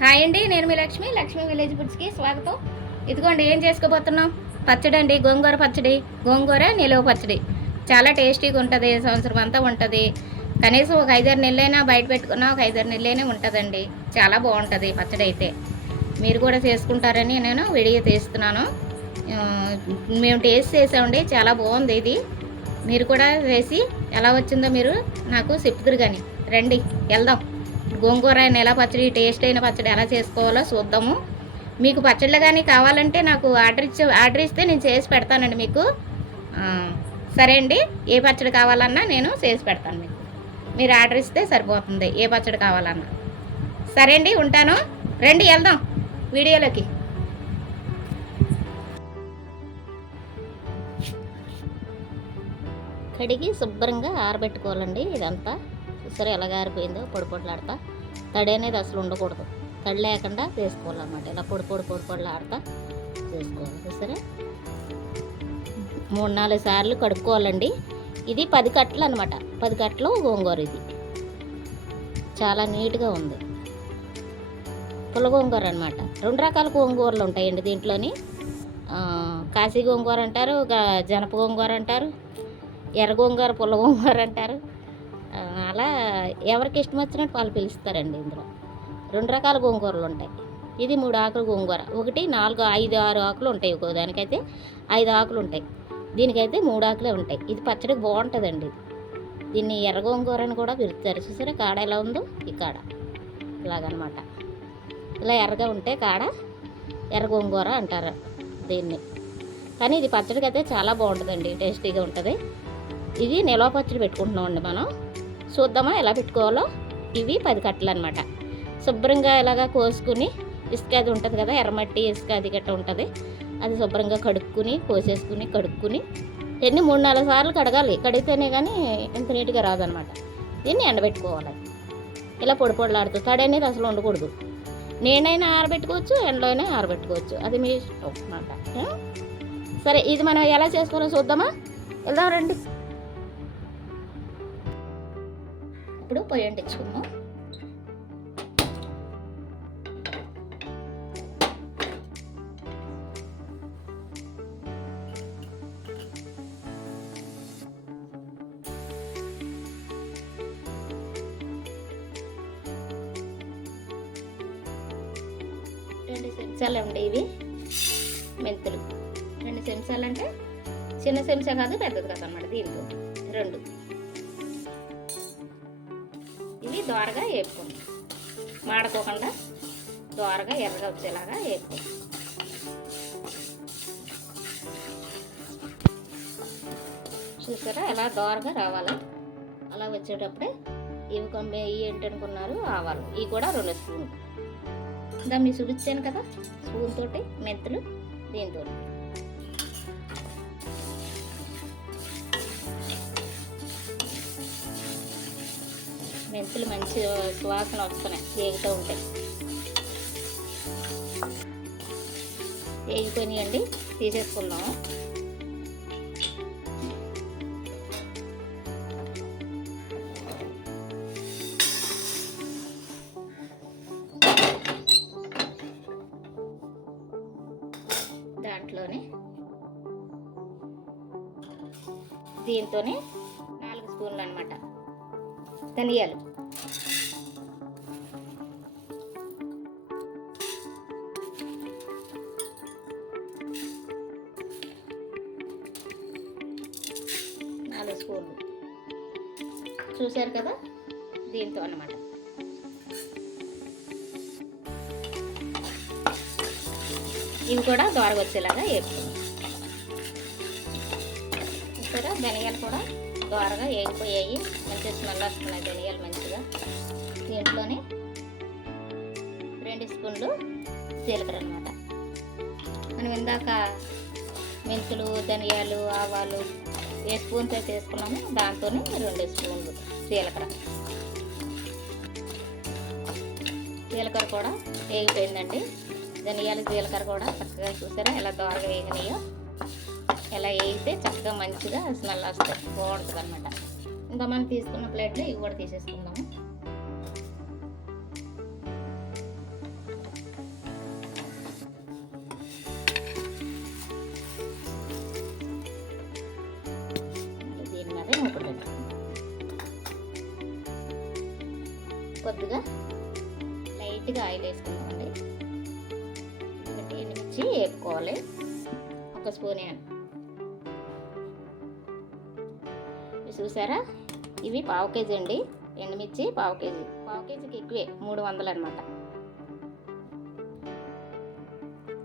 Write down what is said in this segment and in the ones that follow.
Hi అండి, నేను మీ Lakshmi village ఫుడ్స్కి స్వాగతం. ఇదిగోండి ఏం చేసుకోబోతున్నాం, పచ్చడి అండి. గోంగూర పచ్చడి, గోంగూర నిలువ పచ్చడి. చాలా టేస్టీగా ఉంటుంది, సంవత్సరం అంతా ఉంటుంది. కనీసం ఒక 5-6 నెలలైనా బయట పెట్టుకున్నా ఒక 5-6 నెలలైనా ఉంటుందండి. చాలా బాగుంటుంది పచ్చడి అయితే. మీరు కూడా చేసుకుంటారని నేను వీడియో తీస్తున్నాను. మేము టేస్ట్ చేసామండి, చాలా బాగుంది ఇది. మీరు కూడా వేసి ఎలా వచ్చిందో మీరు నాకు చెప్తురు. కానీ రండి వెళ్దాం. గోంగూర నెల పచ్చడి, టేస్ట్ అయిన పచ్చడి ఎలా చేసుకోవాలో చూద్దాము. మీకు పచ్చళ్ళు కానీ కావాలంటే నాకు ఆర్డర్ ఇస్తే నేను చేసి పెడతానండి మీకు. సరే అండి, ఏ పచ్చడి కావాలన్నా నేను చేసి పెడతాను మీకు. మీరు ఆర్డర్ ఇస్తే సరిపోతుంది ఏ పచ్చడి కావాలన్నా. సరే అండి, ఉంటాను. రండి వెళ్దాం వీడియోలోకి. కడిగి శుభ్రంగా ఆరబెట్టుకోవాలండి. ఇదంతా చూసారా ఎలాగ ఆరిపోయిందో, పొడిలాడుతా. తడి అనేది అసలు ఉండకూడదు, తడి లేకుండా చేసుకోవాలన్నమాట. ఇలా పొడిలాడుతా చేసుకోవాలి. చూసారా 3-4 సార్లు కడుక్కోవాలండి. ఇది 10 కట్టలు అనమాట. 10 కట్టలు గోంగూర. ఇది చాలా నీట్గా ఉంది. పుల్ల గోంగూర అనమాట. 2 రకాల గోంగూరలు ఉంటాయండి దీంట్లోని. కాశీ గోంగూర అంటారు, జనప గోంగూర అంటారు, ఎర్ర గోంగూర, పుల్ల గోంగూర అంటారు. అలా ఎవరికి ఇష్టం వచ్చినట్టు వాళ్ళు పిలుస్తారండి. ఇందులో 2 రకాల గోంగూరలు ఉంటాయి. ఇది 3 ఆకులు గోంగూర. 1, 4, 5, 6 ఆకులు ఉంటాయి. ఒక్కో దానికైతే 5 ఆకులు ఉంటాయి. దీనికైతే 3 ఆకులే ఉంటాయి. ఇది పచ్చడికి బాగుంటుందండి. దీన్ని ఎర్ర గోంగూర అని కూడా పిలుస్తారు. చూసారా కాడ ఎలా ఉందో, ఈ కాడ ఇలాగనమాట. ఇలా ఎర్రగా ఉంటే కాడ ఎర్ర గోంగూర అంటారు దీన్ని. కానీ ఇది పచ్చడికి అయితే చాలా బాగుంటుందండి, టేస్టీగా ఉంటుంది. ఇది నిల్వ పచ్చడి పెట్టుకుంటున్నామండి మనం. చూద్దామా ఎలా పెట్టుకోవాలో. ఇవి 10 కట్టలు అనమాట. శుభ్రంగా ఇలాగా కోసుకుని, ఇసుక అది ఉంటుంది కదా, ఎర్రమట్టి ఇసుక అది గట్ట ఉంటుంది. అది శుభ్రంగా కోసేసుకుని కడుక్కుని ఎన్ని 3-4 సార్లు కడగాలి. కడిగితేనే కానీ ఇంత నీట్గా రాదనమాట. దీన్ని ఎండబెట్టుకోవాలి. ఇలా పొడిలాడుతూ. తడి అనేది అసలు ఉండకూడదు. నేనైనా ఆరబెట్టుకోవచ్చు, ఎండలో అయినా ఆరబెట్టుకోవచ్చు, అది మీ ఇష్టం అన్నమాట. సరే, ఇది మనం ఎలా చేసుకోవాలో చూద్దామా, వెళ్దాం రండి. ఇప్పుడు పొయ్యి అంటించుకుందాం. రెండు చెంచాలు అండి ఇవి మెంతులు. 2 చెంచాలు అంటే చిన్న చెంచా కాదు, పెద్దది కాదు అన్నమాట. దీంతో 2 ఇవి దోరగా వేపుకోండి. మాడుకోకుండా దోరగా ఎర్రగా వచ్చేలాగా వేపుకోండి. చూసారా ఎలా దోరగా రావాలి. అలా వచ్చేటప్పుడే ఇవి ఏంటనుకున్నారు, ఆవాలు. ఇవి కూడా 2 స్పూన్లు. దాన్ని చూపించాను కదా, స్పూన్ తోటి మెంతులు. దీంతో మెంతులు మంచి సువాసన వస్తున్నాయి, వేగుతూ ఉంటాయి. వేగిపోయినాయండి, తీసేసుకుందాము. దాంట్లోనే దీంతోనే 4 స్పూన్లు అన్నమాట ధనియాలు. స్పూన్లు చూశారు కదా, దీంతో అన్నమాట. ఇవి కూడా దోరగా వచ్చేలాగా వేపుకుందాం. చూసారా ధనియాలు కూడా దోరగా వేగిపోయాయి, మంచిగా స్మెల్ వస్తున్నాయి ధనియాలు మంచిగా. దీంట్లోనే 2 స్పూన్లు జీలకర్ర అన్నమాట. మనం ఇందాక మెంతులు, ధనియాలు, ఆవాలు ఏ స్పూన్తో తీసుకున్నాము, దాంతోనే 2 స్పూన్లు జీలకర్ర. జీలకర్ర కూడా వేగిపోయిందండి. ధనియాలు, జీలకర్ర కూడా చక్కగా చూసారా ఎలా దోరగా వేగినాయో. ఎలా వేగితే చక్కగా మంచిగా స్మెల్ వస్తాయి, బాగుంటుంది అనమాట. ఇంకా మనం తీసుకున్న ప్లేట్లో ఇవి కూడా తీసేసుకుందాము. కొద్దిగా లైట్గా ఆయిల్ వేసుకుందామండి. ఎందుకంటే ఎండుమిర్చి వేపుకోవాలి. ఒక స్పూన్ చూసారా, ఇవి పావు కేజీ అండి. ఎండుమిర్చి పావు కేజీకి ఎక్కువే, 300 అనమాట.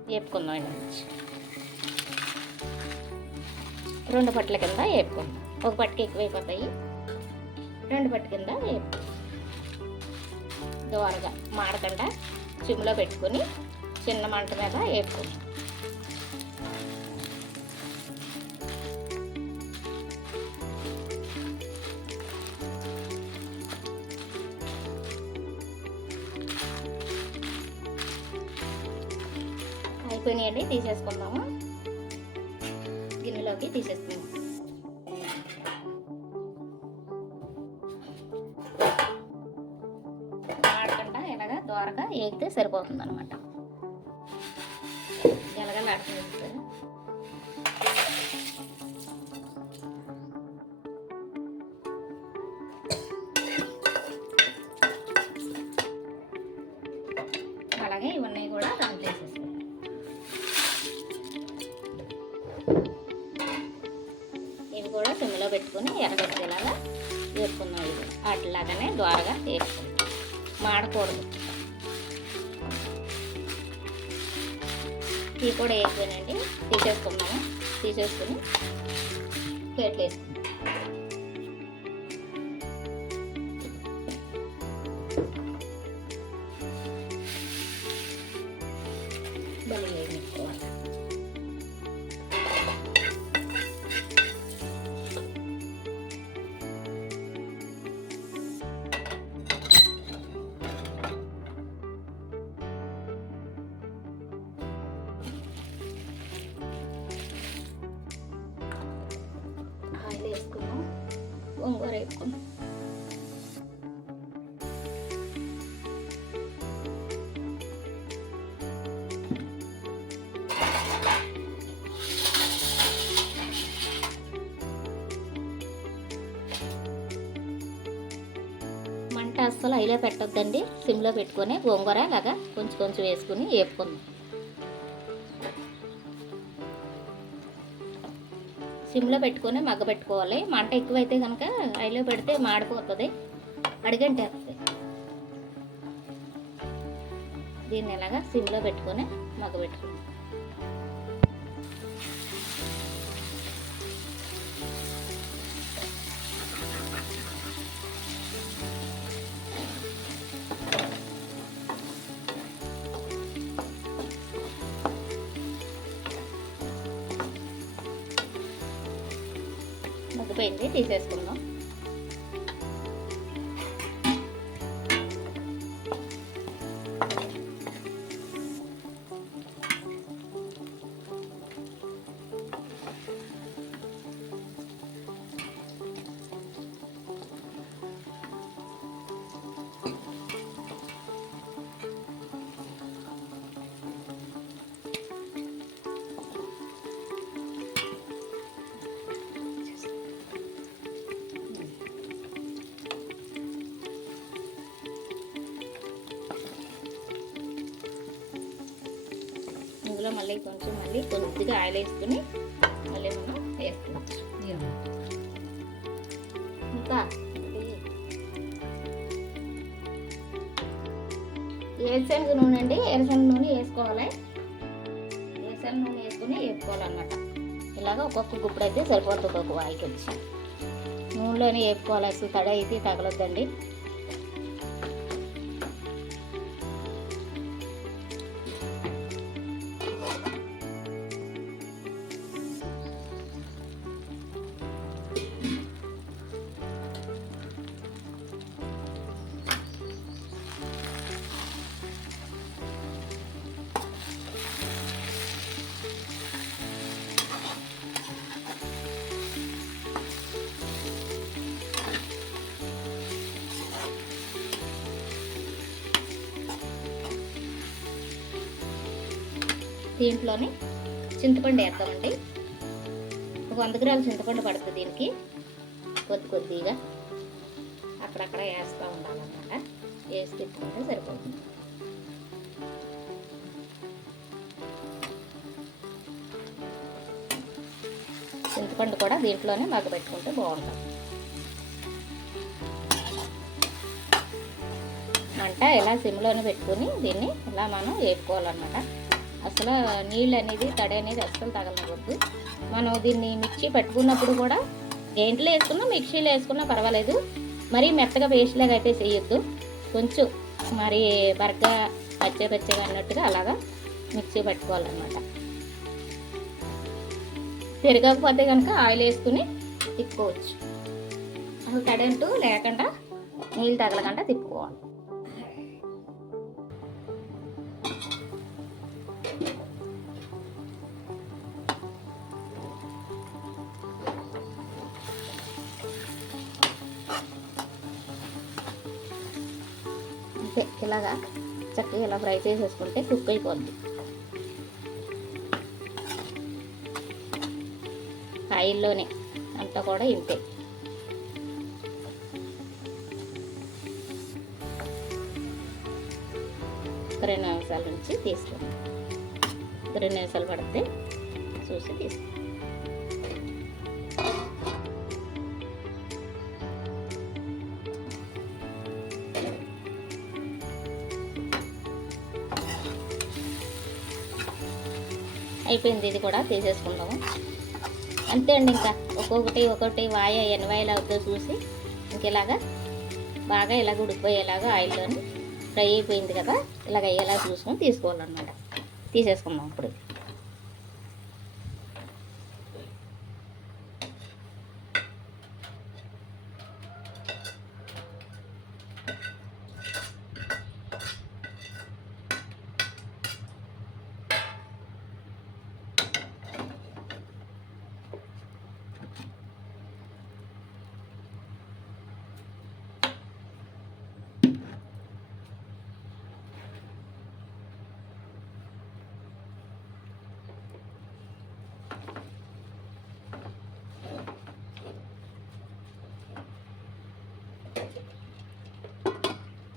వేపుకుందాం ఎండుమిర్చి. 2 పట్ల కింద వేపుకుందాం. ఒక పట్టుకి ఎక్కువైపోతాయి, 2 పట్టు కింద వేపు. దోరగా మాడకుండా సిమ్లో పెట్టుకొని చిన్న మంట మీద వేపుకుందాం. అయిపోయినాయండి, తీసేసుకుందాము. గిన్నెలోకి తీసేసుకుందాం. ఆడకుండా ఇలాగా దోరగా వేగితే సరిపోతుంది అనమాట. ఎలాగలా ఆడుతుంది. అలాగే ఇవన్నీ కూడా దాంట్లో వేసేస్తాం. ఇవి కూడా సిమ్లో పెట్టుకుని ఎర్రగొట్టేలాగా వేసుకున్నాం. ఇవి అట్లాగానే ద్వారగా వేసుకుంటాం, మాడకూడదు. ఇవి కూడా వేసిపోయినండి, తీసేసుకున్నాము. తీసేసుకుని ప్లేట్లు వేసుకుంటాం. బలి వేసుకోవాలి. ఆయిల్ వేసుకున్నాం, గోంగూర వేసుకున్నాం. మంట అస్సలు హైలో పెట్టొద్దండి, సిమ్లో పెట్టుకొని గోంగూర లాగా కొంచెం కొంచెం వేసుకుని వేపుకుందాం. సిమ్లో పెట్టుకొని మగ్గబెట్టుకోవాలి. మంట ఎక్కువైతే కనుక హైలో పెడితే మాడిపోతుంది, అడిగంటేస్తుంది. దీన్ని ఇలాగా సిమ్లో పెట్టుకొని మగ్గబెట్టుకుందాం. మగ్గిపోయింది, తీసేసుకుందాం. ఇందులో మళ్ళీ కొద్దిగా ఆయిల్ వేసుకుని మళ్ళీ మనం వేసుకోవచ్చు. ఇంకా ఏరుశనగ నూనె అండి, ఏరుశనగ నూనె వేసుకోవాలి. ఏరుశనగ నూనె వేసుకుని వేపుకోవాలన్నమాట. ఇలాగ ఒక్కొక్క గుప్పుడు అయితే సరిపోతుంది, ఒక్కొక్క వాయికి వచ్చి. నూనెలోనే వేపుకోవాలి, అసలు తడి అయితే తగలొద్దండి. దీంట్లోని చింతపండు వేద్దామండి. ఒక 100 గ్రాముల చింతపండు పడుతుంది దీనికి. కొద్దిగా అక్కడక్కడ వేస్తూ ఉండాలన్నమాట. వేసి తిప్పుకుంటే సరిపోతుంది. చింతపండు కూడా దీంట్లోనే మగ్గబెట్టుకుంటే బాగుంటుంది. మంట ఇలా సిమ్లోనే పెట్టుకుని దీన్ని ఇలా మనం వేపుకోవాలన్నమాట. అసలు నీళ్ళు అనేది తడి అనేది అస్సలు తగలవద్దు. మనం దీన్ని మిక్సీ పెట్టుకున్నప్పుడు కూడా దేంట్లో వేసుకున్నా మిక్సీలో వేసుకున్నా పర్వాలేదు. మరీ మెత్తగా పేస్ట్లాగా అయితే చేయొద్దు. కొంచెం మరి బరగ్గా పచ్చగా అన్నట్టుగా అలాగా మిక్సీ పెట్టుకోవాలన్నమాట. తిరగకపోతే కనుక ఆయిల్ వేసుకుని తిప్పుకోవచ్చు. అసలు తడంటూ లేకుండా నీళ్ళు తగలకుండా తిప్పుకోవాలి. ఇలాగా చక్కగా ఇలా ఫ్రై చేసేసుకుంటే కుక్ అయిపోద్ది. ఆయిల్లోనే అంతా కూడా ఇంతే. ఒక 2 నిమిషాల నుంచి తీసుకోండి. 2 నిమిషాలు పడితే చూసి తీసుకోండి. అయిపోయింది. ఇది కూడా తీసేసుకుంటాము. అంతే అండి. ఇంకా ఒక్కొక్కటి వాయ ఎన్ని వాయిలు అవుతుందో చూసి ఇంకెలాగా బాగా ఇలాగ ఉడికిపోయేలాగా ఆయిల్లోని ఫ్రై అయిపోయింది కదా, ఇలాగ అయ్యేలా చూసుకొని తీసుకోవాలన్నమాట. తీసేసుకుందాం ఇప్పుడు.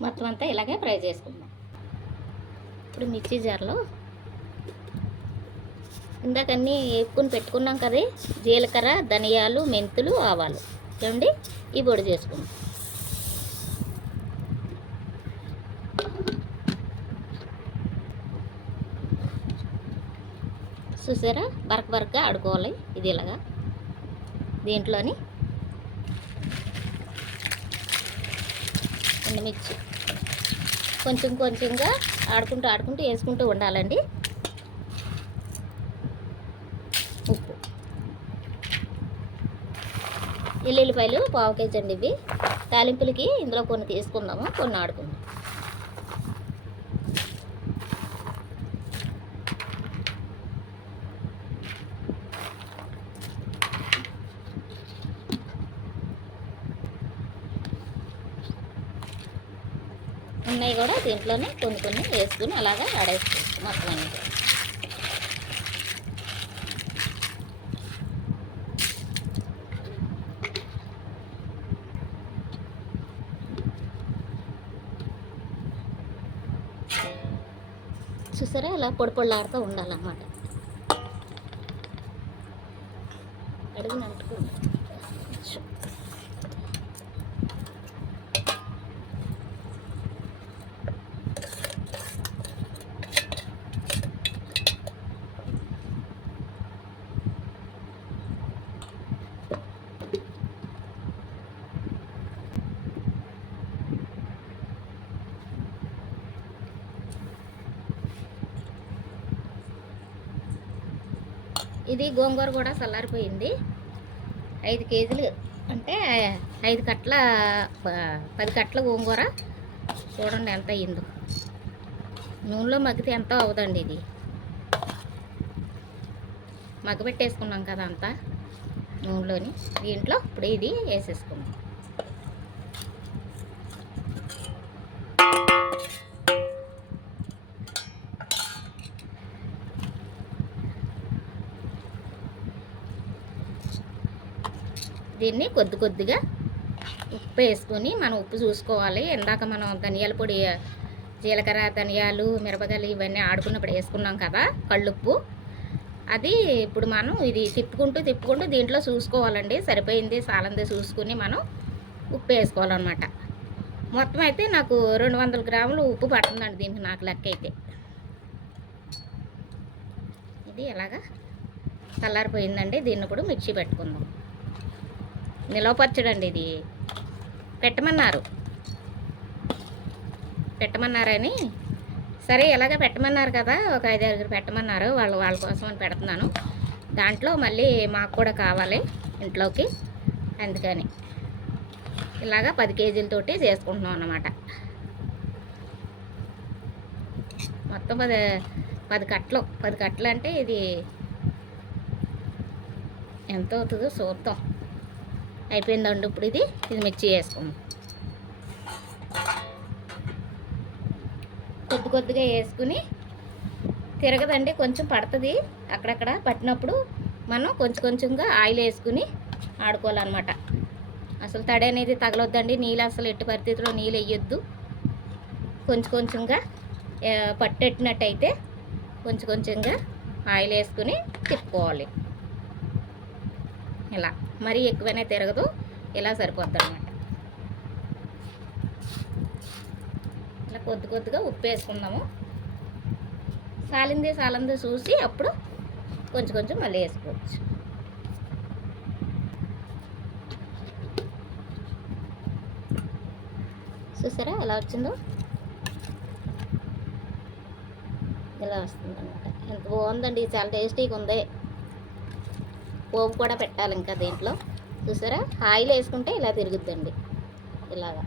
మొత్తం అంతా ఇలాగే ఫ్రై చేసుకుందాం. ఇప్పుడు మిర్చి జార్లో ఇందాకన్నీ వేపుకొని పెట్టుకున్నాం కదా, జీలకర్ర, ధనియాలు, మెంతులు, ఆవాలు చూడండి, ఈ పొడి చేసుకుందాం. చూసారా, బరకగా ఆడుకోవాలి. ఇది ఇలాగా దీంట్లోని ఎండుమిర్చి కొంచెంగా ఆడుకుంటూ వేసుకుంటూ ఉండాలండి. ఉప్పు, ఎల్లుల్లిపాయలు 1/2 కేజీ అండి. ఇవి తాలింపులకి ఇందులో కొన్ని తీసుకుందాము, కొన్ని ఆడుకుందాం. ఉన్నాయి కూడా దీంట్లోనే కొన్ని వేసుకుని అలాగా ఆడేసుకోవచ్చు మొత్తం అన్నీ. చూసారా, అలా పొడిలాడుతూ ఉండాలన్నమాట. అడుగుని అంటుకుంది. ఇది గోంగూర కూడా చల్లారిపోయింది. 5 కేజీలు అంటే 5 కట్టల 10 కట్టల గోంగూర చూడండి ఎంత అయ్యిందో. నూనెలో మగ్గితే ఎంత అవుదండి. ఇది మగ్గబెట్టేసుకున్నాం కదా అంతా నూనెలోని. దీంట్లో ఇప్పుడు ఇది వేసేసుకున్నాం. దీన్ని కొద్దిగా ఉప్పు వేసుకొని మనం ఉప్పు చూసుకోవాలి. ఇందాక మనం ధనియాల పొడి, జీలకర్ర, ధనియాలు, మిరపకాయలు ఇవన్నీ ఆడుకున్నప్పుడు వేసుకున్నాం కదా కళ్ళుప్పు, అది ఇప్పుడు మనం ఇది తిప్పుకుంటూ దీంట్లో చూసుకోవాలండి. సరిపోయింది సాలంది చూసుకుని మనం ఉప్పు వేసుకోవాలన్నమాట. మొత్తం అయితే నాకు 200 గ్రాములు ఉప్పు పడుతుందండి దీనికి, నాకు లెక్క అయితే. ఇది ఎలాగా చల్లారిపోయిందండి. దీన్ని ఇప్పుడు మిక్సీ పెట్టుకుందాం. నిలవ పచ్చడండి ఇది. పెట్టమన్నారని సరే ఎలాగ పెట్టమన్నారు కదా, ఒక 5-6 పెట్టమన్నారు, వాళ్ళ కోసం అని పెడుతున్నాను. దాంట్లో మళ్ళీ మాకు కూడా కావాలి ఇంట్లోకి, అందుకని ఇలాగా 10 కేజీలతోటి చేసుకుంటున్నాం అన్నమాట. మొత్తం 10 కట్టలు అంటే ఇది ఎంత అవుతుందో చూద్దాం. అయిపోయిందండి. ఇప్పుడు ఇది మిక్సీ వేసుకుందాం. కొద్దిగా వేసుకుని తిరగదండి, కొంచెం పడుతుంది. అక్కడక్కడ పట్టినప్పుడు మనం కొంచెంగా ఆయిల్ వేసుకుని ఆడుకోవాలన్నమాట. అసలు తడి అనేది తగలొద్దండి. నీళ్ళు అసలు ఎట్టి పరిస్థితిలో నీళ్ళు వేయొద్దు. కొంచెంగా పట్టెట్టినట్టయితే కొంచెంగా ఆయిల్ వేసుకుని తిప్పుకోవాలి. ఇలా మరీ ఎక్కువనే తిరగదు, ఇలా సరిపోద్ది అన్నమాట. ఇలా కొద్దిగా ఉప్పు వేసుకుందాము. సాలింది చూసి అప్పుడు కొంచెం మళ్ళీ వేసుకోవచ్చు. చూసారా ఎలా వచ్చిందో? ఇలా వస్తుందన్నమాట. ఎంత బాగుందండి, చాలా టేస్టీగా ఉంది. పోపు కూడా పెట్టాలి ఇంకా దీంట్లో. చూసారా, ఆయిల్ వేసుకుంటే ఇలా తిరుగుద్దండి. ఇలాగా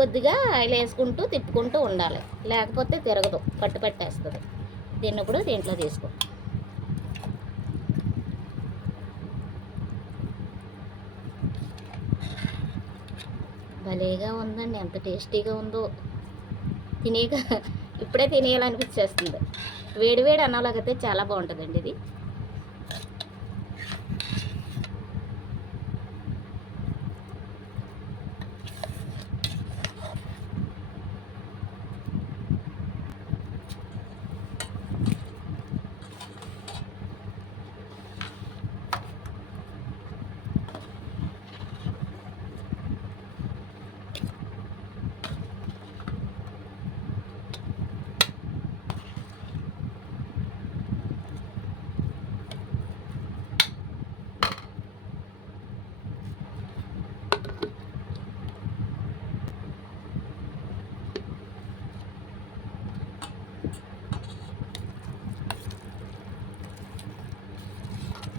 కొద్దిగా ఆయిల్ వేసుకుంటూ తిప్పుకుంటూ ఉండాలి, లేకపోతే తిరగదు, పట్టేస్తుంది. దీన్ని ఇప్పుడు దీంట్లో తీసుకో. భలేగా ఉందండి, ఎంత టేస్టీగా ఉందో. ఇప్పుడే తినేయాలనిపించేస్తుంది. వేడి అన్నలాగైతే చాలా బాగుంటుందండి ఇది.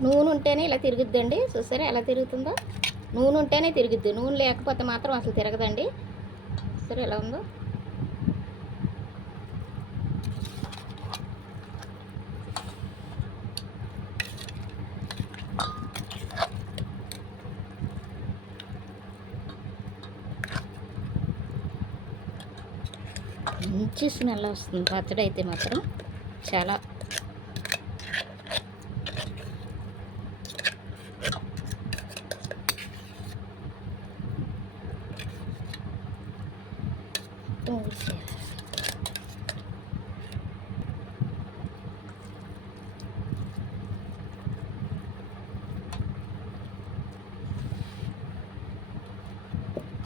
నూనె ఉంటేనే ఇలా తిరుగుద్దండి. చూసారా ఎలా తిరుగుతుందో? నూనె ఉంటేనే తిరుగుద్ది, నూనె లేకపోతే మాత్రం అసలు తిరగదండి. సరే ఎలా ఉందో? మంచి స్మెల్ వస్తుంది. పచ్చడి అయితే మాత్రం చాలా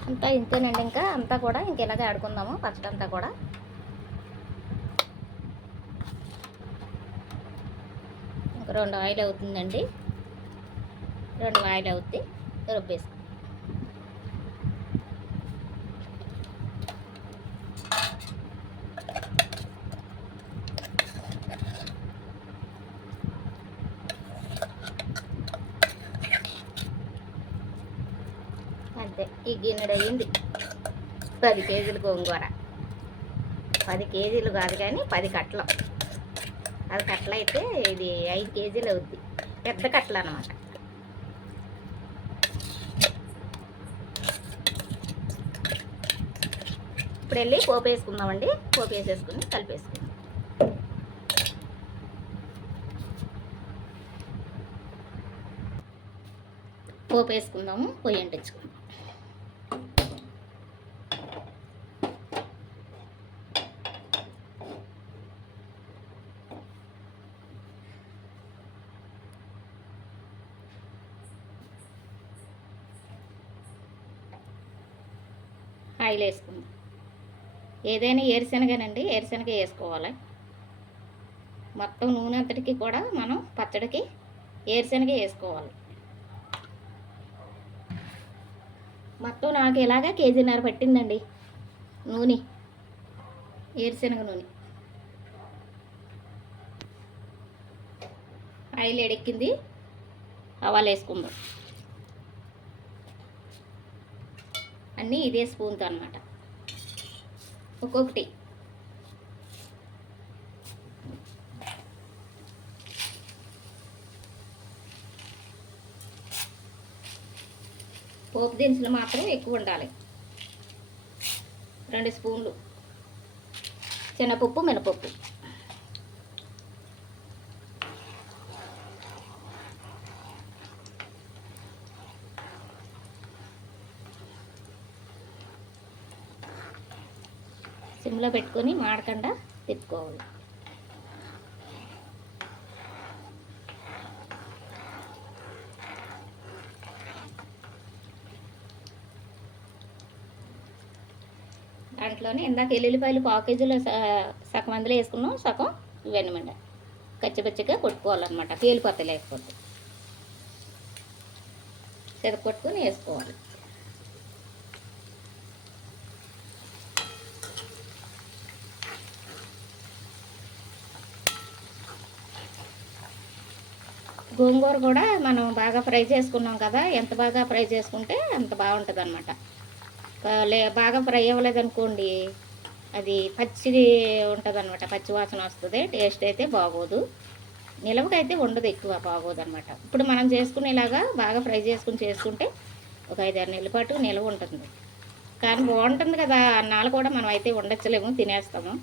అంతా ఇంతేనండి. ఇంకా అంతా కూడా ఇంకెలాగే ఆడుకుందాము పచ్చడి అంతా కూడా. ఇంకా 2 ఆయిల్ అవుతుందండి, 2 ఆయిల్ అవుద్ది. రుబ్బేసుకో. అంతే, ఈ గిన్నెడు అయ్యింది 10 కేజీలు గోంగూర. 10 కేజీలు కాదు కానీ 10 కట్టలు. 10 కట్టలు అయితే ఇది 5 కేజీలు అవుద్ది, పెద్ద కట్టలు అన్నమాట. ఇప్పుడు వెళ్ళి పోపు వేసుకుందామండి. పోపు వేసేసుకుని కలిపేసుకుందాం. పోపు వేసుకుందాము, పొయ్యి అంటించుకుందాం. ఆయిల్ వేసుకుందాం. ఏదైనా ఏరుశనగనండి, ఏరుశనగ వేసుకోవాలి. మొత్తం నూనె అంతటికి కూడా మనం పచ్చడికి ఏరుశనగ వేసుకోవాలి. మొత్తం నాకు ఇలాగా కేజీన్నర పట్టిందండి నూనె, ఏరుశనగ నూనె. ఆయిల్ ఎడెక్కింది, ఆవాలు వేసుకుందాం. అన్నీ ఇదే స్పూన్తో అన్నమాట, ఒక్కొక్కటి. పోపు దినుసులు మాత్రం ఎక్కువ ఉండాలి. 2 స్పూన్లు శనగపప్పు, మినపప్పు. సిమ్లో పెట్టుకొని మాడకుండా తిప్పుకోవాలి. దాంట్లోనే ఇందాక ఎల్లుల్లిపాయలు 1/4 కేజీలో సగం అందులో వేసుకున్నాం, సగం ఇవన్నమాట కచ్చిపచ్చిగా కొట్టుకోవాలన్నమాట, పేలిపోతాయి లేకపోతే. కొట్టుకొని వేసుకోవాలి. గోంగూర కూడా మనం బాగా ఫ్రై చేసుకున్నాం కదా, ఎంత బాగా ఫ్రై చేసుకుంటే అంత బాగుంటుంది అన్నమాట. బాగా ఫ్రై అవ్వలేదనుకోండి, అది పచ్చి ఉంటుంది అన్నమాట, పచ్చి వాసన వస్తుంది, టేస్ట్ అయితే బాగోదు, నిలవకైతే ఉండదు, ఎక్కువ బాగోదు అన్నమాట. ఇప్పుడు మనం చేసుకునేలాగా బాగా ఫ్రై చేసుకుంటే ఒక 5-6 నెలల పాటు నిలవ ఉంటుంది. కానీ బాగుంటుంది కదా, అన్నాళ్ళు కూడా మనం అయితే ఉండొచ్చలేము, తినేస్తాము.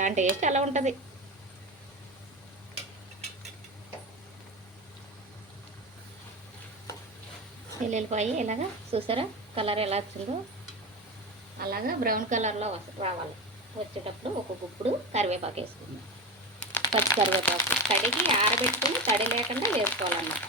దాని టేస్ట్ అలా ఉంటుంది. ఎల్లుల్లిపాయ ఇలాగా చూసారా, కలర్ ఎలా వచ్చిందో అలాగా బ్రౌన్ కలర్లో రావాలి. వచ్చేటప్పుడు ఒక గుప్పుడు కరివేపాకు వేసుకుందాం. పచ్చి కరివేపాకు కడిగి ఆరబెట్టుకుని తడి లేకుండా వేసుకోవాలన్నమాట.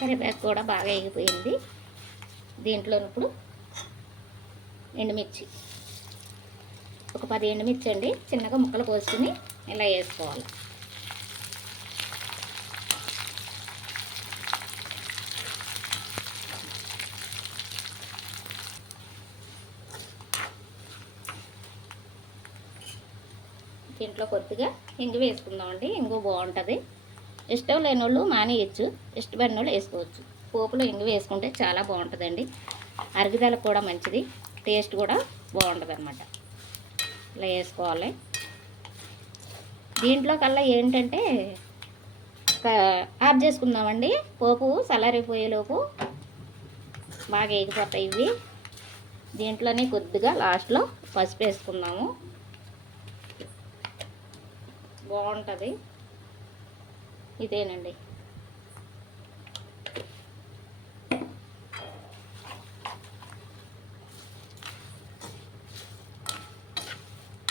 కరివేపాకు కూడా బాగా ఎగిపోయింది. దీంట్లో ఇప్పుడు ఎండుమిర్చి, ఒక 10 ఎండుమిర్చి అండి, చిన్నగా ముక్కలు కోసుకుని ఇలా వేసుకోవాలి. దీంట్లో కొద్దిగా ఇంగు వేసుకుందామండి, ఇంగు బాగుంటుంది. ఇష్టం లేని వాళ్ళు మానేయచ్చు, ఇష్టపడిన వాళ్ళు వేసుకోవచ్చు. పోపులో ఇంగు వేసుకుంటే చాలా బాగుంటుందండి, అరుగుదలకు కూడా మంచిది, టేస్ట్ కూడా బాగుంటుంది అన్నమాట. ఇలా వేసుకోవాలి. దీంట్లో కల్లా ఏంటంటే ఆఫ్ చేసుకుందామండి, పోపు చల్లారిపోయేలోపు బాగా ఎగిపోతాయి ఇవి. దీంట్లోనే కొద్దిగా లాస్ట్లో పసుపు వేసుకుందాము, బాగుంటుంది. ఇదేనండి,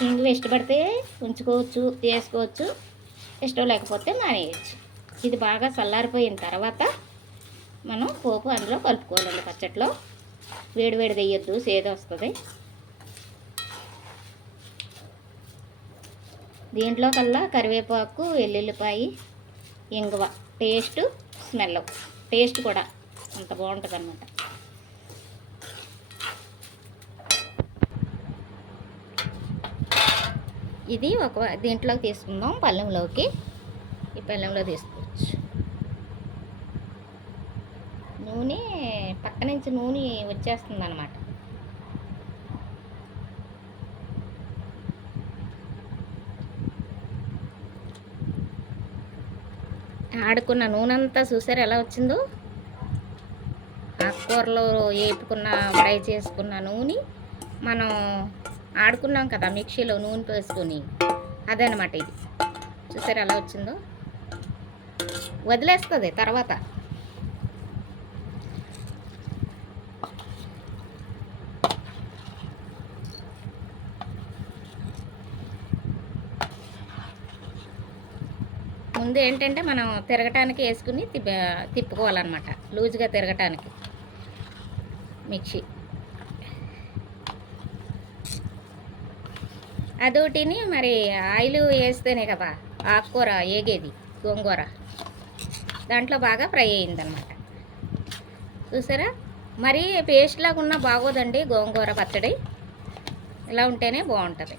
ఇంగు ఇష్టపడితే ఉంచుకోవచ్చు, వేసుకోవచ్చు, ఇష్టం లేకపోతే మానేయచ్చు. ఇది బాగా చల్లారిపోయిన తర్వాత మనం పోపు అందులో కలుపుకోవాలండి. పచ్చట్లో వేడి వేయొద్దు, సేద వస్తుంది. దీంట్లో కల్లా కరివేపాకు, ఎల్లుల్లిపాయ, ఇంగువ, స్మెల్ టేస్ట్ కూడా అంత బాగుంటుంది అన్నమాట. ఇది ఒక దీంట్లోకి తీసుకుందాం, పళ్ళెంలోకి. ఈ పళ్ళెంలో తీసుకోవచ్చు. నూనె పక్క నుంచి నూనె వచ్చేస్తుంది అన్నమాట. ఆడుకున్న నూనె అంతా చూసారు ఎలా వచ్చిందో. ఆకుకూరలో వేపుకున్న ఫ్రై చేసుకున్న నూనె మనం ఆడుకున్నాం కదా మిక్సీలో నూనె వేసుకొని, అదనమాట ఇది. చూసారు ఎలా వచ్చిందో. వదిలేస్తుంది తర్వాత. ముందు ఏంటంటే మనం తిరగటానికి వేసుకుని తిప్పుకోవాలన్నమాట, లూజ్గా తిరగటానికి మిక్సీ. అదొకటిని మరి ఆయిల్ వేస్తేనే కదా ఆకుకూర ఏగేది, గోంగూర. దాంట్లో బాగా ఫ్రై అయిందనమాట. చూసారా, మరి పేస్ట్ లాగా ఉన్నా బాగోదండి గోంగూర పచ్చడి. ఇలా ఉంటేనే బాగుంటుంది.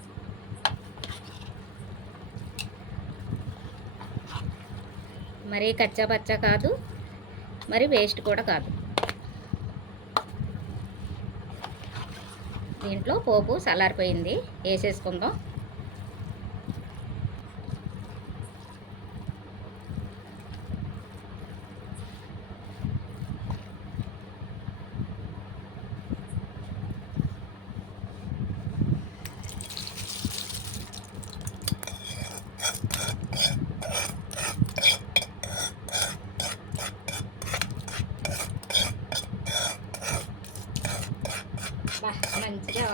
మరి కచ్చా పచ్చా కాదు, మరి వేస్ట్ కూడా కాదు. దీంట్లో పోపు చల్లారిపోయింది, వేసేసుకుందాం. మంచిగా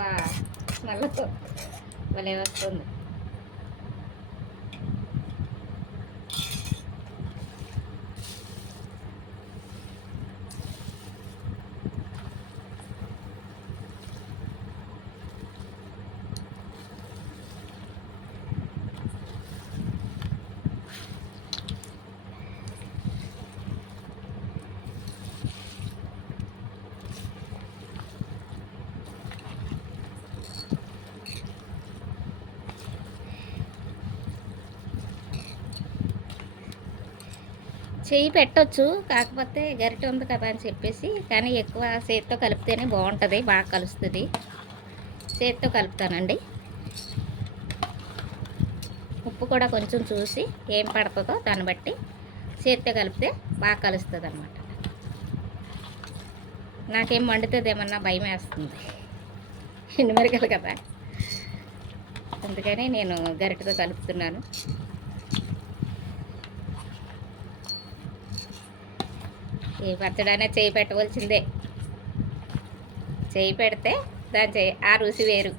స్మెల్ భలే వస్తుంది. చెయ్యి పెట్టొచ్చు, కాకపోతే గరిటె ఉంది కదా అని చెప్పేసి, కానీ ఎక్కువ చేతితో కలిపితేనే బాగుంటుంది, బాగా కలుస్తుంది. చేతితో కలుపుతానండి. ఉప్పు కూడా కొంచెం చూసి ఏం పడుతుందో దాన్ని బట్టి చేతితో కలిపితే బాగా కలుస్తుంది అన్నమాట. నాకేం మండుతుంది ఏమన్నా భయం వేస్తుంది, ఎండుమిరకాయలు కదా, అందుకని నేను గరిటెతో కలుపుతున్నాను. ఈ పచ్చడనే చేయి పెట్టవలసిందే. చేయి పెడితే దాని ఆ రుచి వేరు.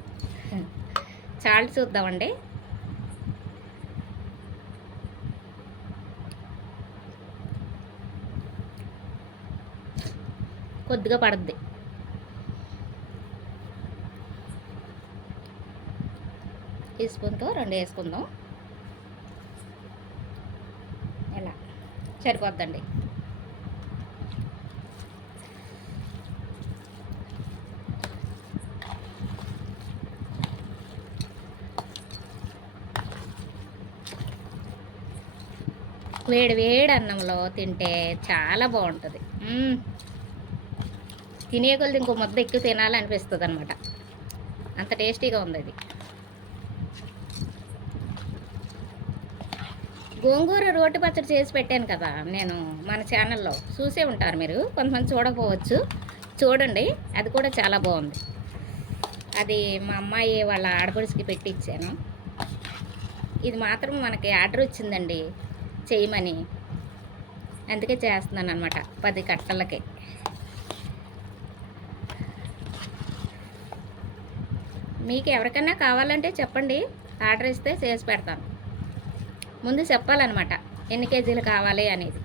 చాలు చూద్దామండి. కొద్దిగా పడుద్ది. టీ స్పూన్తో 2 వేసుకుందాం. ఇలా సరిపోద్దండి. వేడి వేడి అన్నంలో తింటే చాలా బాగుంటుంది. తినే కొలది ఇంకో ముద్ద ఎక్కువ తినాలనిపిస్తుంది అనమాట, అంత టేస్టీగా ఉంది అది. గోంగూర రోటి పచ్చడి చేసి పెట్టాను కదా నేను మన ఛానల్లో, చూసే ఉంటారు మీరు, కొంతమంది చూడకపోవచ్చు. చూడండి, అది కూడా చాలా బాగుంది. అది మా అమ్మాయి వాళ్ళ ఆడపడుచుకి పెట్టి ఇచ్చాను. ఇది మాత్రం మనకి ఆర్డర్ వచ్చిందండి చేయమని, అందుకే చేస్తున్నాను అనమాట 10 కట్టలకి. మీకు ఎవరికైనా కావాలంటే చెప్పండి, ఆర్డర్ ఇస్తే చేసి పెడతాను. ముందు చెప్పాలన్నమాట ఎన్ని కేజీలు కావాలి అనేది.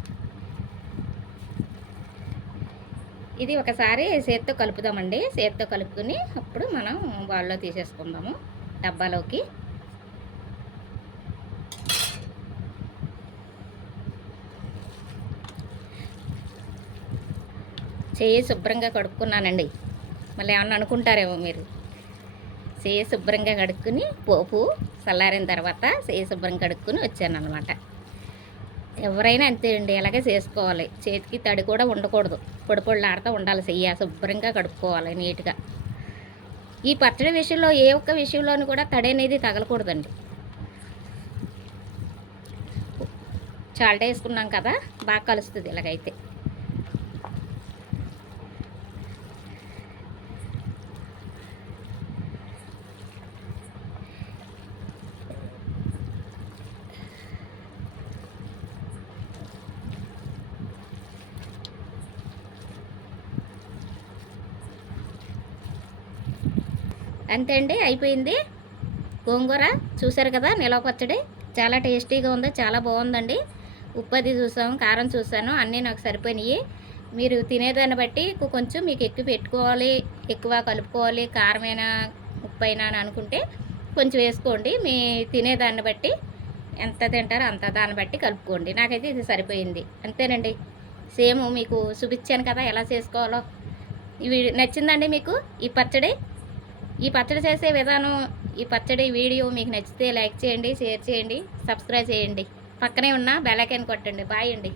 ఇది ఒకసారి చేత్తో కలుపుదామండి. చేత్తో కలుపుకుని అప్పుడు మనం బాల్లో తీసేసుకుందాము డబ్బాలోకి. చెయ్యి శుభ్రంగా కడుక్కున్నానండి. మళ్ళీ ఏమన్నా అనుకుంటారేమో మీరు. చెయ్యి శుభ్రంగా కడుక్కుని పోపు చల్లారిన తర్వాత చెయ్యి శుభ్రంగా కడుక్కుని వచ్చాను అనమాట. ఎవరైనా అంతే అండి, అలాగే చేసుకోవాలి. చేతికి తడి కూడా ఉండకూడదు, పొడి పొడిలాడుతూ ఉండాలి. చెయ్యి శుభ్రంగా కడుక్కోవాలి నీట్గా. ఈ పచ్చడి విషయంలో ఏ ఒక్క విషయంలోనూ కూడా తడి అనేది తగలకూడదండి. సాల్ట్ వేసుకున్నాం కదా, బాగా కలుస్తుంది ఇలాగైతే. అంతే అండి, అయిపోయింది గోంగూర. చూసారు కదా నిలవ పచ్చడి, చాలా టేస్టీగా ఉంది, చాలా బాగుందండి. ఉప్పు అది చూసాము, కారం చూసాను, అన్నీ నాకు సరిపోయినాయి. మీరు తినేదాన్ని బట్టి కొంచెం మీకు ఎక్కువ పెట్టుకోవాలి, ఎక్కువ కలుపుకోవాలి, కారమైనా ఉప్పైనా అని అనుకుంటే కొంచెం వేసుకోండి. మీ తినేదాన్ని బట్టి ఎంత తింటారో అంత దాన్ని బట్టి కలుపుకోండి. నాకైతే ఇది సరిపోయింది, అంతేనండి. సేమ్ మీకు చూపించాను కదా ఎలా చేసుకోవాలో. ఇవి నచ్చిందండి మీకు ఈ పచ్చడి చేసే విధానం, ఈ పచ్చడి వీడియో మీకు నచ్చితే లైక్ చేయండి, షేర్ చేయండి, సబ్స్క్రైబ్ చేయండి. పక్కనే ఉన్న బెల్ ఐకాన్ కొట్టండి. బాయ్ అండి.